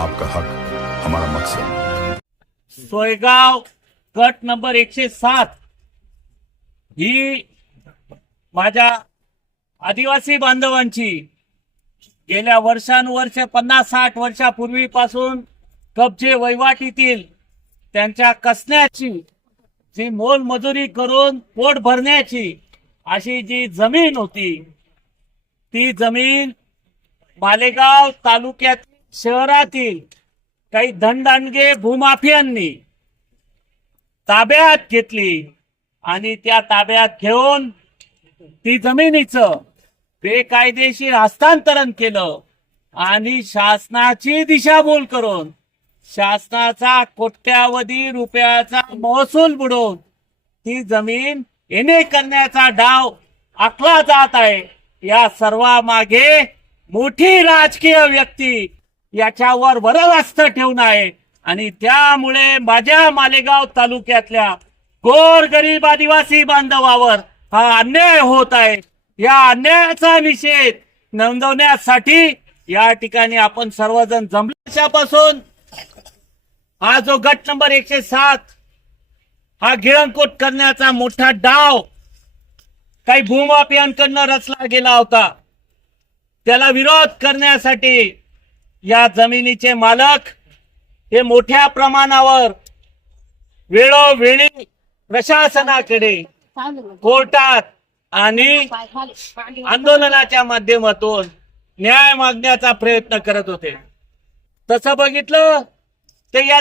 आपका हक हमारा मकसद। सोयगाव गट नंबर 107 ही माझ्या आदिवासी बांधवांची गेल्या वर्षानुवर्ष 50-60 वर्षापूर्वीपासून कब्जे वहिवाटीतील त्यांच्या कसण्याची जी मोलमजुरी करून पोट भरण्याची अशी जी जमीन होती, ती जमीन मालेगाव तालुक्यात शहरातील काही धनदांडगे भूमाफियांनी ताब्यात घेतली आणि त्या ताब्यात घेऊन ती जमिनीचं बेकायदेशीर हस्तांतरण केलं आणि शासनाची दिशाभूल करून शासनाचा कोट्यावधी रुपयाचा महसूल बुडवून ती जमीन येणे करण्याचा डाव आखला जात आहे। या सर्वामागे मोठी राजकीय व्यक्ती याच्यावर वरदहस्त ठेवून आहे आणि त्यामुळे माझ्या मालेगाव तालुक्यातल्या गोरगरीब आदिवासी बांधवावर हा अन्याय होत आहे। या अन्यायाचा निषेध नोंदवण्यासाठी या ठिकाणी आपण सर्वजण जमल्यापासून हा जो गट नंबर 107 हा गिळंकोट करण्याचा मोठा डाव काही भूमाफियांकडून रचला गेला होता, त्याला विरोध करण्यासाठी या जमिनीचे मालक हे मोठ्या प्रमाणावर वेळोवेळी प्रशासनाकडे, कोर्टात आणि आंदोलनाच्या माध्यमातून न्याय मागण्याचा प्रयत्न करत होते। तसं बघितलं तर या